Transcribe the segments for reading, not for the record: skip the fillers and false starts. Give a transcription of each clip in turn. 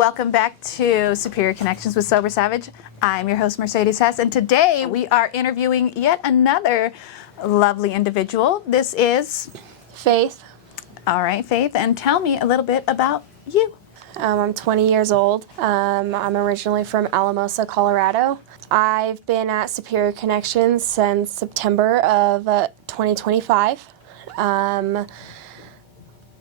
Welcome back to Superior Connections with Sober Savage. I'm your host, Mercedes Hess, and today we are interviewing yet another lovely individual. This is Faith. All right, Faith, and tell me a little bit about you. I'm 20 years old. I'm originally from Alamosa, Colorado. I've been at Superior Connections since September of 2025.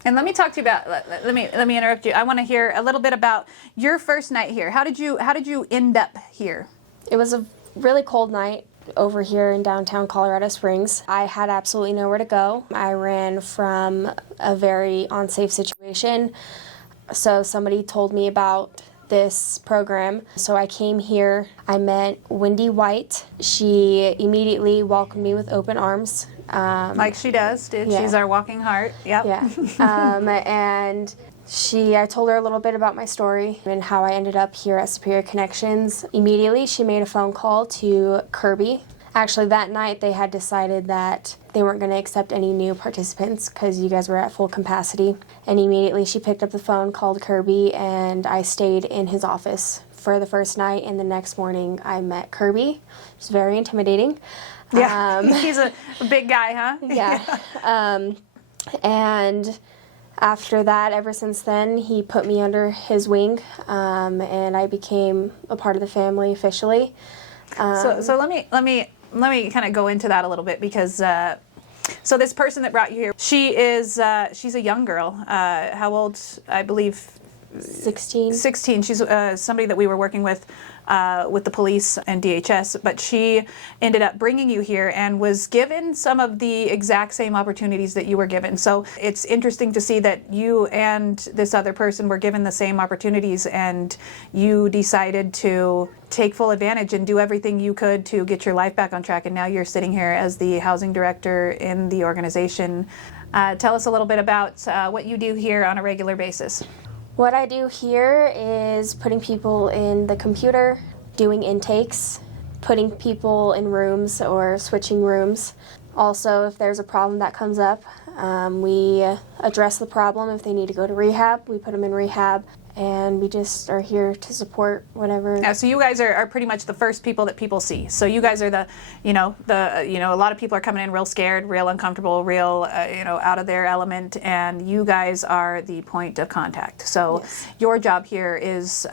And let me talk to you about. Let me interrupt you. I want to hear a little bit about your first night here. How did you end up here? It was a really cold night over here in downtown Colorado Springs. I had absolutely nowhere to go. I ran from a very unsafe situation. So somebody told me about this program. So I came here. I met Wendy White. She immediately welcomed me with open arms. Like she does, Yeah. She's our walking heart. Yep. Yeah. And I told her a little bit about my story and how I ended up here at Superior Connections. Immediately, she made a phone call to Kirby. Actually, that night, they had decided that they weren't going to accept any new participants because you guys were at full capacity. And immediately, she picked up the phone, called Kirby, and I stayed in his office for the first night. And the next morning, I met Kirby. It was very intimidating. Yeah, he's a big guy, huh? Yeah. And after that, ever since then, he put me under his wing, and I became a part of the family officially. So let me kind of go into that a little bit because so this person that brought you here, she's a young girl. How old? I believe 16. 16. She's somebody that we were working with the police and DHS, but she ended up bringing you here and was given some of the exact same opportunities that you were given. So it's interesting to see that you and this other person were given the same opportunities and you decided to take full advantage and do everything you could to get your life back on track. And now you're sitting here as the housing director in the organization. Tell us a little bit about what you do here on a regular basis. What I do here is putting people in the computer, doing intakes, putting people in rooms or switching rooms. Also, if there's a problem that comes up, we address the problem. If they need to go to rehab, we put them in rehab. And we just are here to support whatever. Yeah, so you guys are pretty much the first people that people see. So you guys are a lot of people are coming in real scared, real uncomfortable, real, out of their element, and you guys are the point of contact. So Yes. Your job here is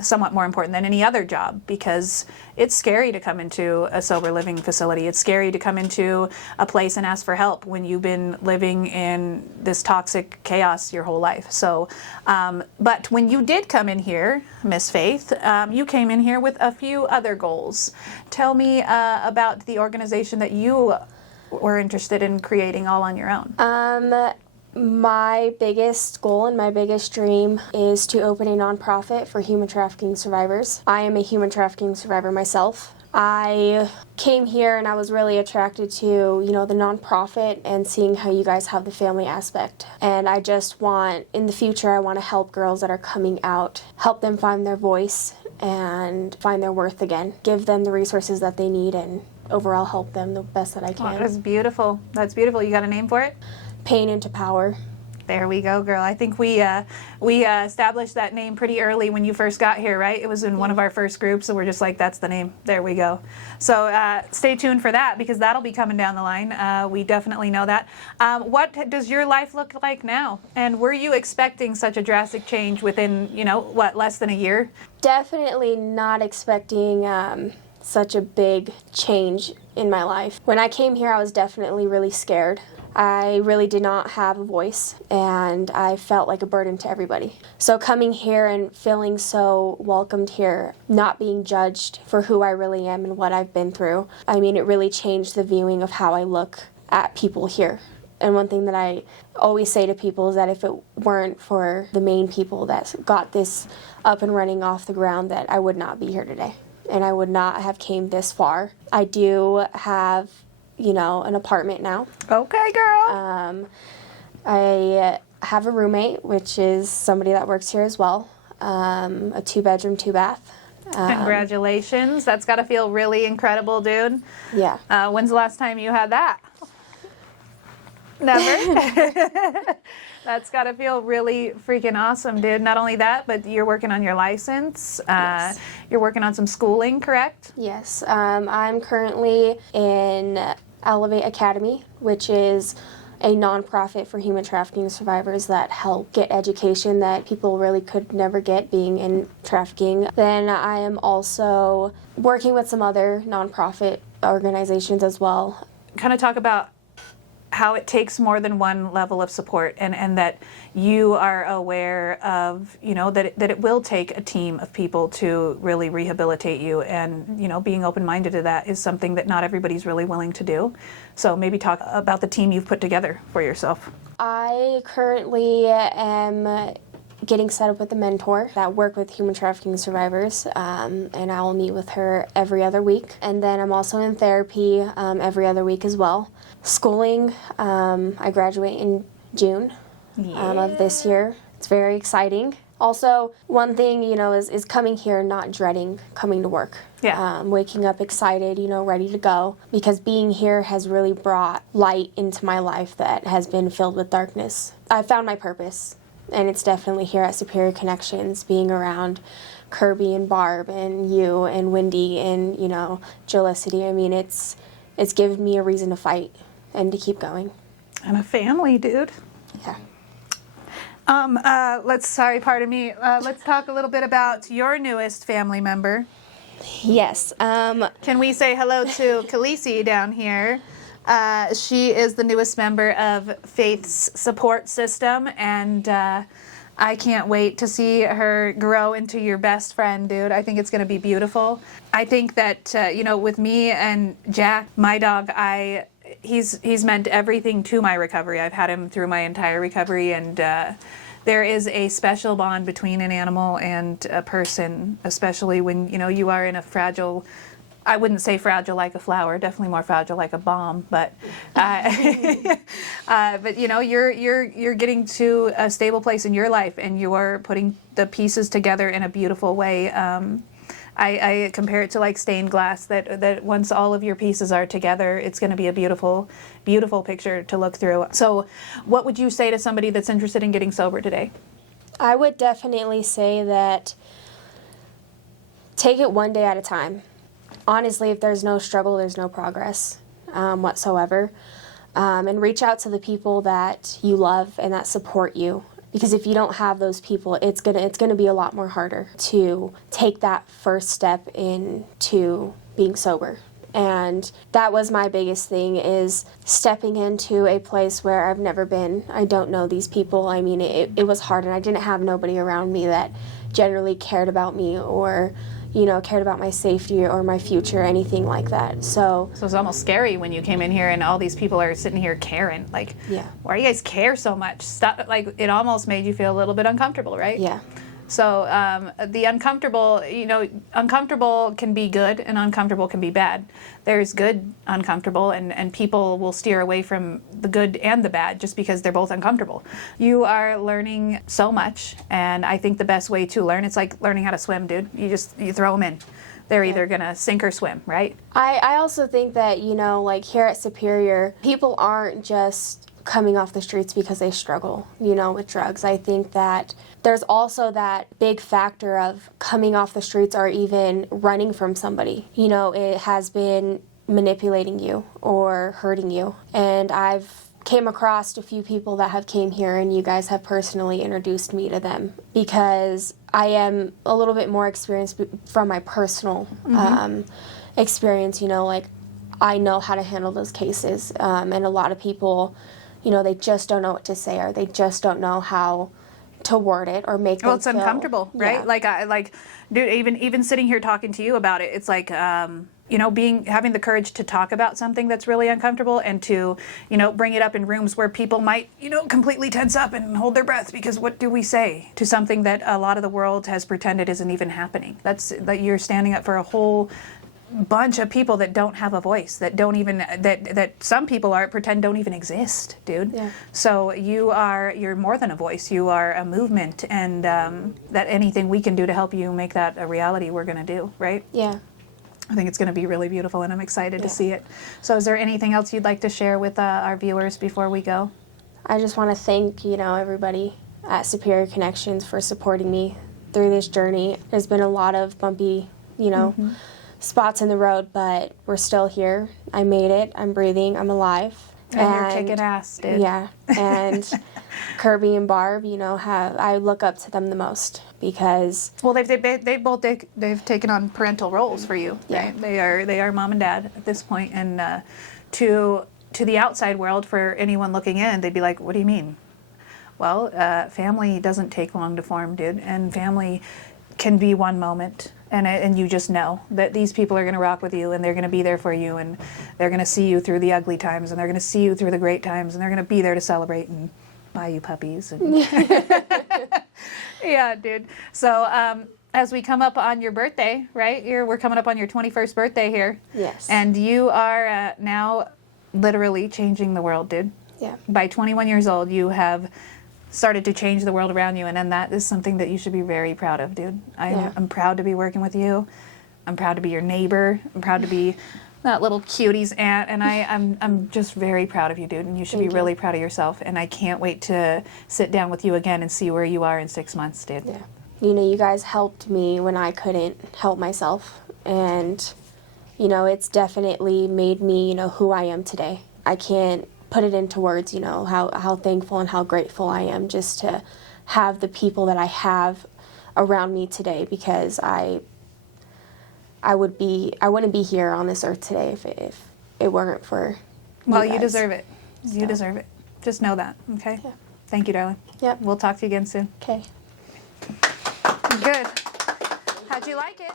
somewhat more important than any other job because it's scary to come into a sober living facility. It's scary to come into a place and ask for help when you've been living in this toxic chaos your whole life. So, but when you did come in here, Miss Faith, you came in here with a few other goals. Tell me about the organization that you were interested in creating all on your own. My biggest goal and my biggest dream is to open a nonprofit for human trafficking survivors. I am a human trafficking survivor myself. I came here and I was really attracted to, the nonprofit and seeing how you guys have the family aspect. And I just want, in the future, I want to help girls that are coming out, help them find their voice and find their worth again, give them the resources that they need and overall help them the best that I can. Oh, that's beautiful. That's beautiful. You got a name for it? Pain into power. There we go, girl. I think we established that name pretty early when you first got here, right? It was in one of our first groups, so we're just like, that's the name. There we go. So stay tuned for that because that'll be coming down the line. We definitely know that. What does your life look like now? And were you expecting such a drastic change within, less than a year? Definitely not expecting such a big change in my life. When I came here, I was definitely really scared. I really did not have a voice, and I felt like a burden to everybody. So coming here and feeling so welcomed here, not being judged for who I really am and what I've been through, it really changed the viewing of how I look at people here. And one thing that I always say to people is that if it weren't for the main people that got this up and running off the ground, that I would not be here today. And I would not have came this far. I do have an apartment now. Okay, girl. I have a roommate, which is somebody that works here as well. A 2-bedroom, 2-bath. Congratulations. That's got to feel really incredible, dude. Yeah. When's the last time you had that? Never. That's got to feel really freaking awesome, dude. Not only that, but you're working on your license. Yes. You're working on some schooling, correct? Yes. I'm currently in Elevate Academy, which is a nonprofit for human trafficking survivors that help get education that people really could never get being in trafficking. Then I am also working with some other nonprofit organizations as well. Kind of talk about how it takes more than one level of support, and that you are aware of, that it will take a team of people to really rehabilitate you, and, being open-minded to that is something that not everybody's really willing to do. So maybe talk about the team you've put together for yourself. I currently am getting set up with a mentor that work with human trafficking survivors, and I will meet with her every other week. And then I'm also in therapy every other week as well. Schooling, I graduate in June of this year. It's very exciting. Also, one thing, is coming here and not dreading coming to work. Yeah. Waking up excited, ready to go. Because being here has really brought light into my life that has been filled with darkness. I found my purpose, and it's definitely here at Supeerior Connections, being around Kirby and Barb and you and Wendy and, Jolicity. I mean, it's given me a reason to fight and to keep going. And a family, dude. Yeah. Pardon me. Let's talk a little bit about your newest family member. Yes. Can we say hello to Khaleesi down here? She is the newest member of Faith's support system, and I can't wait to see her grow into your best friend, dude. I think it's going to be beautiful. I think that, with me and Jack, my dog, he's meant everything to my recovery. I've had him through my entire recovery, and there is a special bond between an animal and a person, especially when, you are in a fragile, I wouldn't say fragile like a flower, definitely more fragile like a bomb, but you're getting to a stable place in your life, and you're putting the pieces together in a beautiful way. I compare it to like stained glass, that once all of your pieces are together, it's going to be a beautiful, beautiful picture to look through. So what would you say to somebody that's interested in getting sober today? I would definitely say that take it one day at a time. Honestly, if there's no struggle, there's no progress whatsoever. And reach out to the people that you love and that support you. Because if you don't have those people, it's gonna be a lot more harder to take that first step into being sober. And that was my biggest thing, is stepping into a place where I've never been. I don't know these people. I mean, it was hard, and I didn't have nobody around me that generally cared about me or cared about my safety or my future, anything like that. So it's almost scary when you came in here and all these people are sitting here caring. Like, yeah. Why do you guys care so much? Stop, like, it almost made you feel a little bit uncomfortable, right? Yeah. So the uncomfortable, uncomfortable can be good and uncomfortable can be bad. There's good uncomfortable, and people will steer away from the good and the bad just because they're both uncomfortable. You are learning so much, and I think the best way to learn, it's like learning how to swim, dude. You throw them in. They're either going to sink or swim, right? I also think that, like here at Supeerior, people aren't just coming off the streets because they struggle, with drugs. I think that there's also that big factor of coming off the streets or even running from somebody. It has been manipulating you or hurting you. And I've came across a few people that have came here, and you guys have personally introduced me to them, because I am a little bit more experienced from my personal experience. Like I know how to handle those cases, and a lot of people, they just don't know what to say, or they just don't know how to word it or make them Well, it's feel uncomfortable, right? Yeah. Dude, even sitting here talking to you about it, it's like, having the courage to talk about something that's really uncomfortable, and to, bring it up in rooms where people might, completely tense up and hold their breath, because what do we say to something that a lot of the world has pretended isn't even happening? That you're standing up for a whole bunch of people that don't have a voice, that don't even, that some people pretend don't even exist, dude. Yeah. So you're more than a voice. You are a movement, and that anything we can do to help you make that a reality, we're gonna do, right? Yeah. I think it's going to be really beautiful, and I'm excited to Yeah. see it. So is there anything else you'd like to share with our viewers before we go? I just want to thank, everybody at Supeerior Connections for supporting me through this journey. There's been a lot of bumpy, spots in the road, but we're still here. I made it. I'm breathing. I'm alive. And you're kicking ass, dude. Yeah. And Kirby and Barb, I look up to them the most because Well, they've both taken on parental roles for you, right? Yeah. They are mom and dad at this point, and to the outside world, for anyone looking in, they'd be like, "What do you mean?" Well, family doesn't take long to form, dude, and family can be one moment, and you just know that these people are going to rock with you, and they're going to be there for you, and they're going to see you through the ugly times, and they're going to see you through the great times, and they're going to be there to celebrate and buy you puppies. And yeah, dude. So as we come up on your birthday, right? We're coming up on your 21st birthday here. Yes. And you are now literally changing the world, dude. Yeah. By 21 years old, you have started to change the world around you, and that is something that you should be very proud of, dude. I'm proud to be working with you. I'm proud to be your neighbor. I'm proud to be that little cutie's aunt, and I'm just very proud of you, dude, and you should be really proud of yourself, and I can't wait to sit down with you again and see where you are in 6 months, dude. Yeah. You guys helped me when I couldn't help myself, and, it's definitely made me, who I am today. I can't put it into words, how thankful and how grateful I am just to have the people that I have around me today, because I wouldn't be here on this earth today if it weren't for Well, you you guys. deserve it. You deserve it. Just know that, okay? Yeah. Thank you, darling. Yep. We'll talk to you again soon. Okay. Good. How'd you like it?